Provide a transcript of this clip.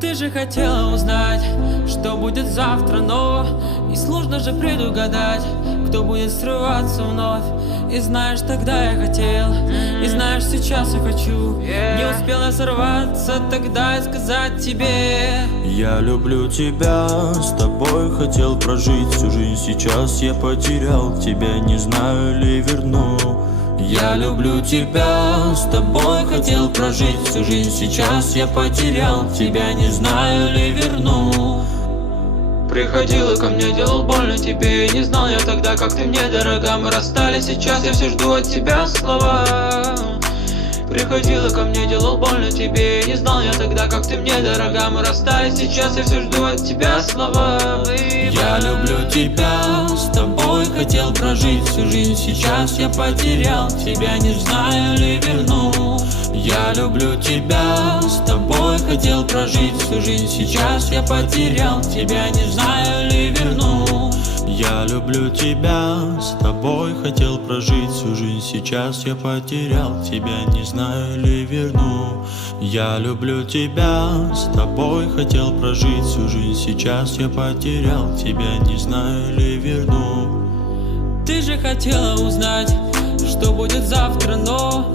Ты же хотела узнать, что будет завтра, но и сложно же предугадать, кто будет срываться вновь. И знаешь, тогда я хотел, и знаешь, сейчас я хочу. Не успела сорваться тогда и сказать тебе: я люблю тебя, с тобой хотел прожить всю жизнь. Сейчас я потерял тебя, не знаю ли верну. Я люблю тебя, с тобой хотел прожить всю жизнь. Сейчас я потерял тебя, не знаю ли верну. приходила ко мне, делал больно тебе. Не знал я тогда, как ты мне дорога. Мы расстались, сейчас я все жду от тебя слова. Приходила ко мне, делал больно тебе. Не знал я тогда, как ты мне дорога. Мы расстались, сейчас я все жду от тебя слова. Я люблю тебя, с тобой хотел прожить всю жизнь. Сейчас я потерял тебя, не знаю ли верну. Я люблю тебя, с тобой хотел прожить всю жизнь. Сейчас я потерял тебя, не знаю ли верну. Я люблю тебя, с тобой хотел прожить всю жизнь. Сейчас я потерял тебя, не знаю ли верну. Я люблю тебя, с тобой хотел прожить всю жизнь. Сейчас я потерял тебя, не знаю ли верну. Ты же хотела узнать, что будет завтра, но